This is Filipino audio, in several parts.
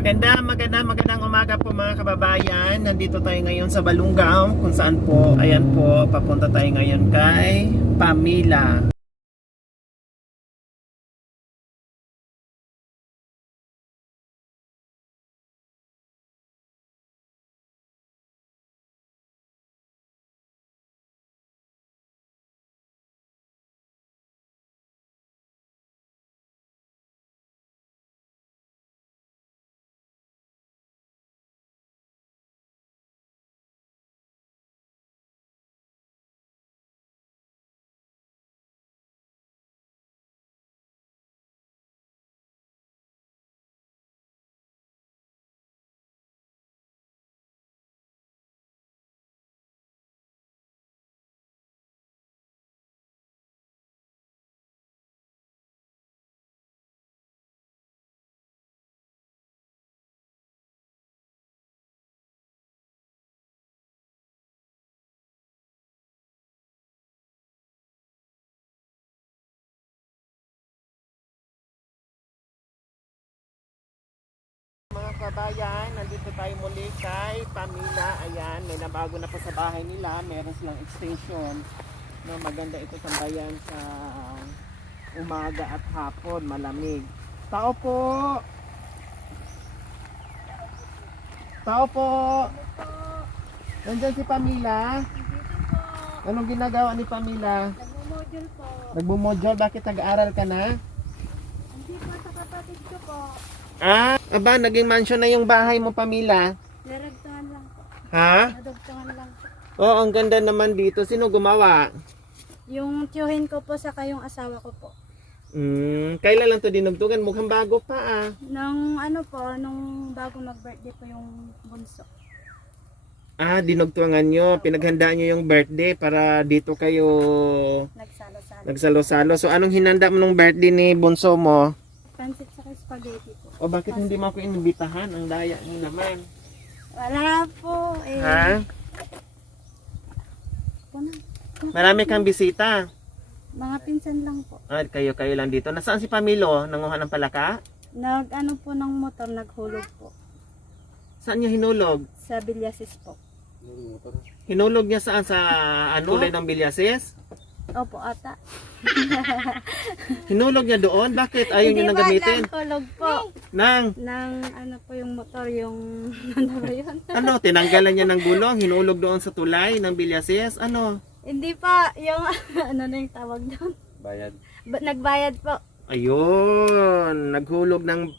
Magandang umaga po mga kababayan. Nandito tayo ngayon sa Balungaw kung saan po, ayan po, papunta tayo ngayon kay Pamila. Mga kababayan, nandito tayo muli kay Pamila. Ayan, may nabago na po sa bahay nila. Meron silang extension. No, maganda ito tambayan sa umaga at hapon, malamig. Tao po! Tao po! Nandyan si Pamila. Anong ginagawa ni Pamila? Nagmo-module po. Nagmo-module? Bakit nag-aaral ka na? Hindi po sa kapatid ko po. Aba, naging mansion na yung bahay mo, Pamila. Naragtungan lang po. Ha? Nadagtungan lang po. Oo, ang ganda naman dito. Sino gumawa? Yung tiyuhin ko po saka yung asawa ko po. Kailan lang to dinugtugan? Mukhang bago pa Nung ano po, nung bago mag-birthday po yung bunso. Dinugtungan nyo. Pinaghandaan nyo yung birthday para dito kayo Nagsalo-salo. nagsalo-salo. So, anong hinanda mo nung birthday ni bunso mo? Pansit saka spaghetti po. O bakit hindi mo ako inibitahan? Ang daya mo naman. Wala po. Ha? Po na. Marami kang bisita. Mga pinsan lang po. Kayo lang dito. Nasaan si Pamilo? Nanguha ng palaka? Nag-ano po ng motor, naghulog po. Saan niya hinulog? Sa Bilyasis po. Hinulog niya saan? Sa tulay ng Bilyases? Opo, ata. Hinulog niya doon? Bakit? Ayaw niyo nang gamitin? Hindi ba hulog po? Nang, Ano po yung motor, yung ano ba yun? ano, tinanggalan niya ng gulong, hinulog doon sa tulay ng Bilyases? Ano? Hindi pa, yung ano na yung tawag doon? Bayad. Nagbayad po. Ayun, naghulog ng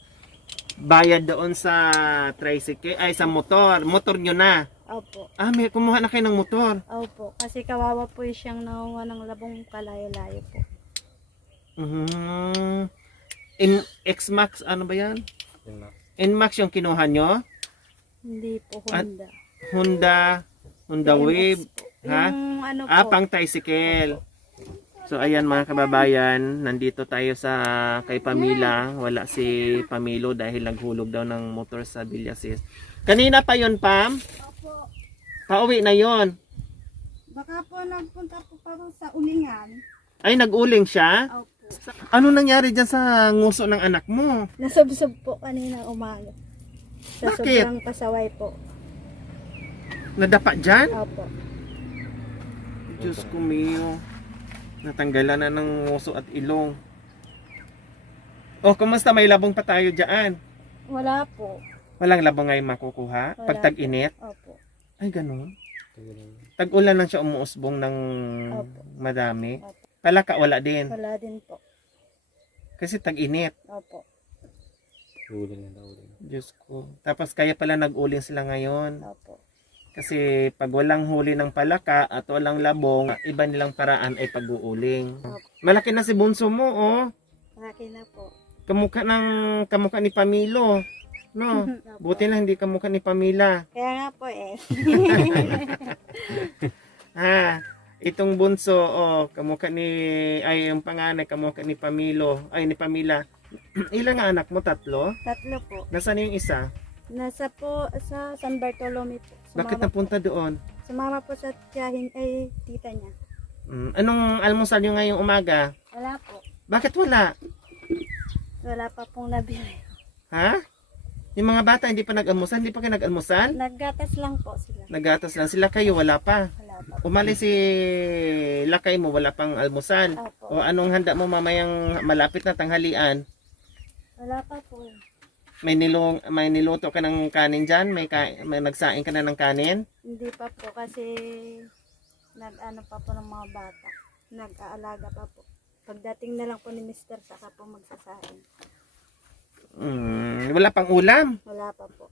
bayad doon sa tricycle, ay sa motor. Motor niyo na. Opo. May kumuha na kayo ng motor. Opo. Kasi kawawa po siyang nakuha ng labong kalayo-layo po. In X-Max, ano ba yan? N-Max yung kinuha nyo? Hindi po Honda Wave. po. Ha? Yung ano po. Pang tricycle. So ayan mga kababayan, nandito tayo sa kay Pamila. Wala si Pamilo dahil naghulog daw ng motor sa Villasis. Kanina pa yon, Pam? Opo. Pauwi na yon. Baka po nagpunta po pa sa ulingan. Ay, nag-uling siya? Opo. Ano nangyari dyan sa nguso ng anak mo? Nasubsob po kanina umaga. Sa Bakit? sobrang pasaway po. Nadapa dyan? Opo. Diyos ko mio. Natanggalan na ng nguso at ilong. Oh, kumusta? May labong pa tayo dyan? Wala po. Walang labong ngayon makukuha? Wala Pag tag-init? Opo. Ay, ganun. Tag-ulan lang siya umuusbong ng Opo. madami. Opo. Palaka wala din. Wala din po. Kasi tag-init. Opo. Diyos ko. Tapos kaya pala nag-uling sila ngayon. Opo. Kasi pag walang huli ng palaka at walang labong, iba nilang paraan ay pag-uuling. Malaki na si bunso mo, oh. Malaki na po. Kamukha ni Pamilo. No? Buti na hindi kamukha ni Pamila. Kaya nga po eh. Itong bunso, kamukha yung panganay, kamukha ni Pamilo, ni Pamila. Ilang anak mo? 3? 3 po. Nasaan yung isa? Nasa po sa San Bartolome po. Bakit napunta doon? Sumama po sa tiyahin ay tita niya. Anong almusal nyo ngayong umaga? Wala po. Bakit wala? Wala pa pong nabili. Ha? Yung mga bata hindi pa nag-almusal, hindi pa kayo nag-almusal? Naggatas lang po sila. Nagatas lang sila kayo, wala pa. Wala pa. Umalis si lakay mo, wala pang almusal. Opo. O anong handa mo mamayang malapit na tanghalian? Wala pa po. May niluto ka ng kanin dyan? May nagsaing ka na ng kanin? Hindi pa po kasi nag-ano pa po ng mga bata. Nag-aalaga pa po. Pagdating na lang po ni Mr. saka po magsasain. Wala pang ulam? Wala pa po.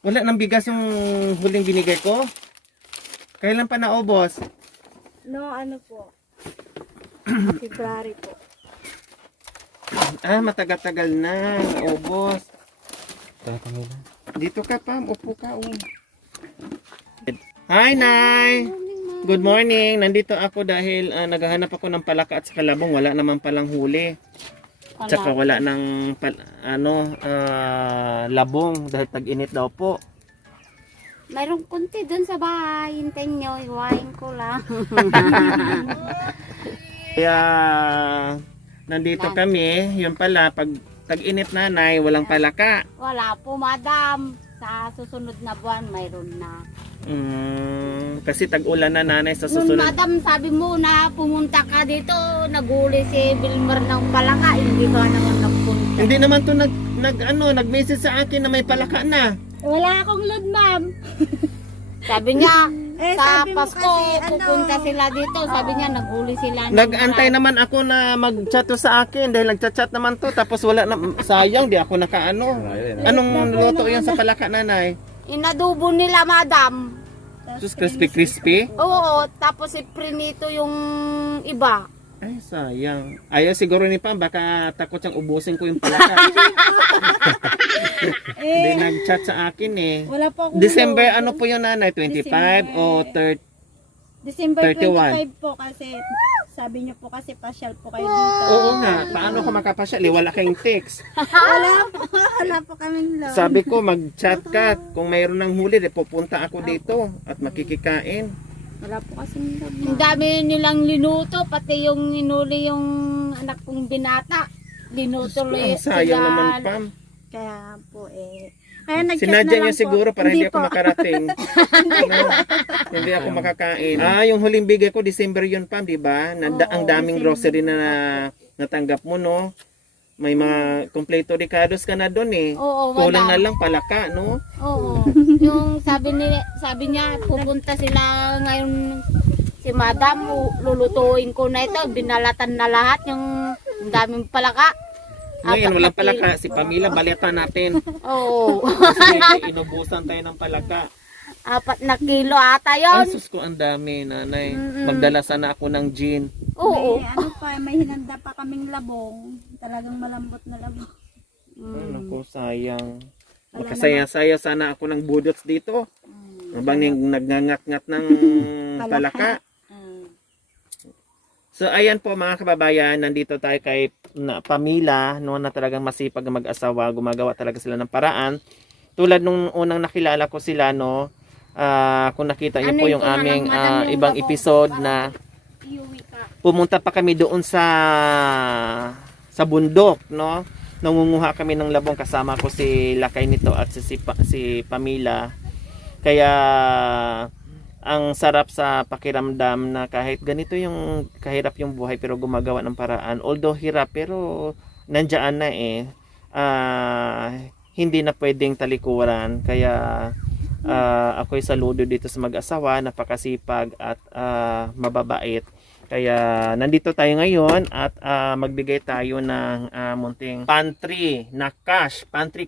Wala nang bigas yung huling binigay ko? Kailan pa naubos? No, ano po. February po. Matagal-tagal na. Naubos. Dito ka pa. Upo ka. Hi, Nay! Good morning. Nandito ako dahil naghahanap ako ng palaka at saka labong. Wala naman palang huli. Tsaka wala ng labong dahil tag-init daw po. Mayroong kunti dun sa bahay. Hintayin nyo. Iwain ko lang. Kaya nandito kami. Yun pala, pag tag-init nanay, walang palaka. Wala po, madam. Sa susunod na buwan, mayroon na. Kasi tag-ulan na nanay sa Nung susunod. madam, sabi mo na pumunta ka dito, naguli si Wilmer ng palaka, hindi ka naman nagpunta. Hindi naman to nag-message sa akin na may palaka na. Wala akong load, ma'am. Sabi niya, sa sabi mo Pasko, kasi, pupunta sila dito. Sabi niya, naghuli sila. ng Nag-antay palaka. naman ako na mag-chat to sa akin dahil nag-chat naman to tapos wala na, sayang di ako nakaano. Anong luto yan sa palaka nanay? Inadubo nila, madam. Sus, crispy? Oo, tapos iprinito yung iba. Ay, sayang. Ayaw siguro ni Pam, baka takot siyang ubusin ko yung palaka. Hindi nag-chat sa akin eh. Wala po akong December, load. ano po yun nanay? 25 o 30? December 31. 25 po kasi sabi niyo po kasi pasyal po kayo dito. Oo nga, paano ka makapasyal? Wala kayong text. Wala po kaming load. Sabi ko, mag-chat ka. Kung mayroon ng huli, pupunta ako dito at makikikain. Wala po kasing load. Ang dami nilang linuto, pati yung inuli yung anak kong binata. Linuto Ang sayang naman, Pam. Kaya po kaya nag-chat Sinadya na lang niya siguro po. para hindi ako po. makarating. Hindi ako makakain. Yung huling bigay ko, December yun, Pam, di ba? Ang daming grocery na natanggap mo, no? May mga kompleto ricados ka na doon eh. Oo, Kulang na madam. lang palaka, no? Oo. Yung sabi niya, pupunta sila ngayon si madam, lulutuin ko na ito, binalatan na lahat yung daming palaka. Ngayon, Apat walang na palaka. Si Pamela, balita natin. Oo. Kasi inubusan tayo ng palaka. 4 na kilo ata Ay, yun. sus ko, ang dami, nanay. Magdala sana ako ng gin. Oo. May hinanda pa kaming labong. Talagang malambot na labong. Ay, naku, sayang. Makasaya-saya sana ako ng budots dito. Habang nagngangat-ngat ng palaka. So, ayan po mga kababayan, nandito tayo kay Pamela, no, na talagang masipag na mag-asawa, gumagawa talaga sila ng paraan. Tulad nung unang nakilala ko sila, no, kung nakita niyo po yung aming ibang episode na pumunta pa kami doon sa bundok, no. Nangunguha kami ng labong, kasama ko si Lakay nito at si Pamela. Kaya ang sarap sa pakiramdam na kahit ganito yung kahirap yung buhay pero gumagawa ng paraan. Although hirap pero nandiyan na eh. Hindi na pwedeng talikuran. Kaya ako'y saludo dito sa mag-asawa, napakasipag at mababait. Kaya nandito tayo ngayon at magbigay tayo ng munting pantry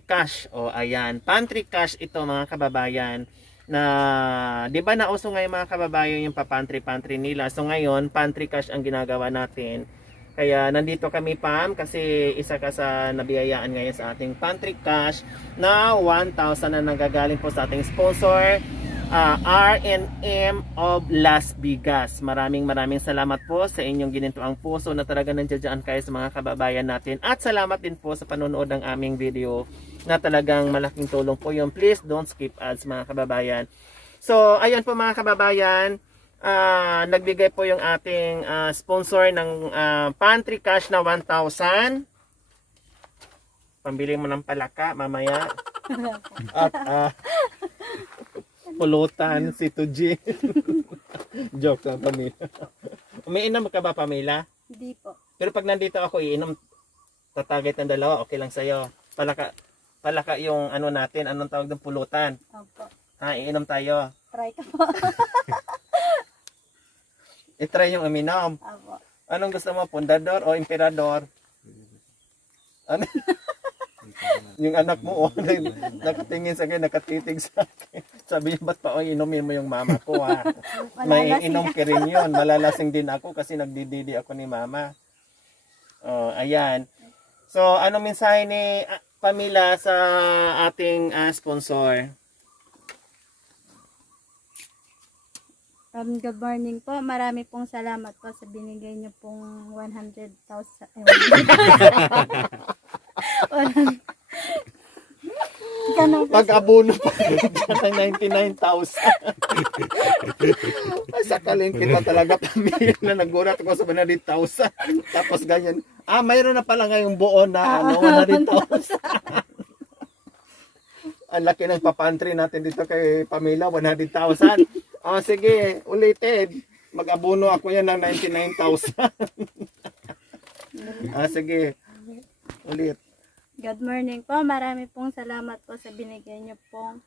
cash. O ayan, pantry cash ito mga kababayan. Na 'di ba nauso ngayon mga kababayan yung pantry nila. So ngayon, pantry cash ang ginagawa natin. Kaya nandito kami, Pam, kasi isa ka sa nabiyayaan ngayon sa ating pantry cash na 1,000 na nanggagaling po sa ating sponsor, R&M of Las Vegas. Maraming salamat po sa inyong ginintuang puso na talaga nandiyan kayo sa mga kababayan natin. At salamat din po sa panonood ng aming video na talagang malaking tulong po yun. Please don't skip ads mga kababayan. So, ayun po mga kababayan, nagbigay po yung ating sponsor ng pantry cash na 1,000. Pambili mo ng palaka mamaya. At pulutan si Tuji. Joke lang, Pamela. Umiinom ka ba, Pamela? Hindi po. Pero pag nandito ako, iinom, tatagit ng dalawa, okay lang sa'yo. Palaka yung ano natin, anong tawag ng pulutan. Opo. Iinom tayo. Try ka po. I-try yung uminom. Opo. Anong gusto mo, pundador o emperador? Ano? Yung anak mo, nakatingin sa akin, nakatitig sa akin. Sabi niya, ba't pa inumin mo yung mama ko, ha? May inom ka rin yun. Malalasing din ako kasi nagdididi ako ni mama. Oh, ayan. So, anong mensahe ni Pamela sa ating sponsor? Good morning po. Marami pong salamat po sa binigay niyo pong 100,000. Ganun po. Pag-abuno pa ng 99,000. Ay, sakalin kita talaga, Pamela, na nagulat ako sa 100,000. Tapos ganyan. Mayroon na pala ngayong buo na 100,000. Ang laki ng papantry natin dito kay Pamela, 100,000. Sige, ulitin. Mag-abuno ako yan ng 99,000. Sige. Ulit. Good morning po. Marami pong salamat po sa binigay niyo pong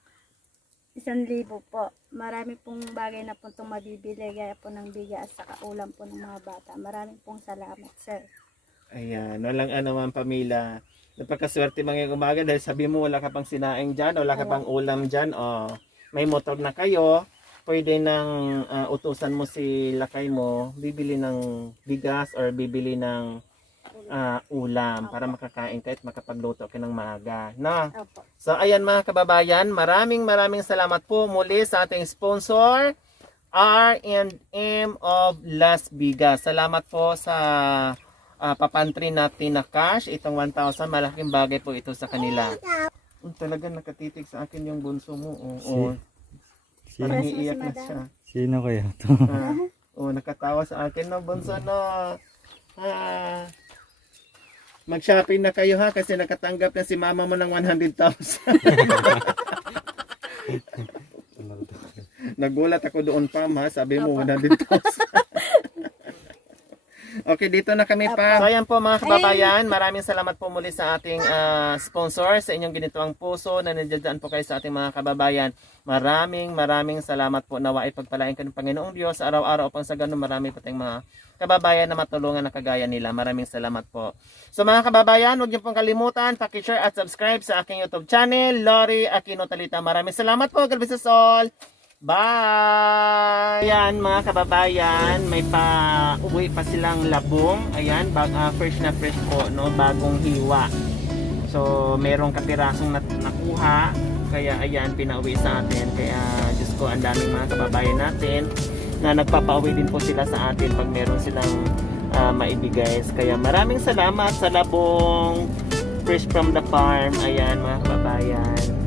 1,000 po. Marami pong bagay na po itong mabibili gaya po ng bigas sa kaulam po ng mga bata. Maraming pong salamat, sir. Ayan, walang anuman, Pamela. Napakaswerte mga umaga dahil sabi mo wala ka pang sinaing dyan, wala ka pang ulam dyan. May motor na kayo. Pwede nang utusan mo si lakay mo, bibili ng bigas or bibili ng ulam para makakain ka at makapagluto ka ng maaga. No? Opo. So ayan mga kababayan, maraming salamat po muli sa ating sponsor, R&M of Las Bigas. Salamat po sa papantry natin na cash. Itong 1,000, malaking bagay po ito sa kanila. Talagang nakatitig sa akin yung bunso mo. Parang iiyak na siya. Sino kaya to? Nakatawa sa akin no, bunso no. Mag-shopping na kayo ha kasi nakatanggap na si mama mo ng 100,000. Nagulat ako doon, Pam, ha. Sabi mo 100,000. Okay, dito na kami pa. So ayan po mga kababayan, maraming salamat po muli sa ating sponsor, sa inyong ginituang puso na nandiyan po kayo sa ating mga kababayan. Maraming salamat po, nawa ipagpalain ka ng Panginoong Diyos araw-araw upang sa ganun marami pa tayong mga kababayan na matulungan na kagaya nila. Maraming salamat po. So mga kababayan, huwag niyo pong kalimutan, paki-share at subscribe sa aking YouTube channel, Lori Aquino Talita. Maraming salamat po. God bless us all. Bye! Ayan mga kababayan, may uwi pa silang labong. Ayan, fresh na fresh po, no? Bagong hiwa. So, merong kapirasong nakuha. Kaya ayan, pinauwi sa atin. Kaya, Diyos ko, ang daming mga kababayan natin na nagpapauwi din po sila sa atin pag meron silang maibigay. Kaya maraming salamat sa labong fresh from the farm. Ayan mga kababayan.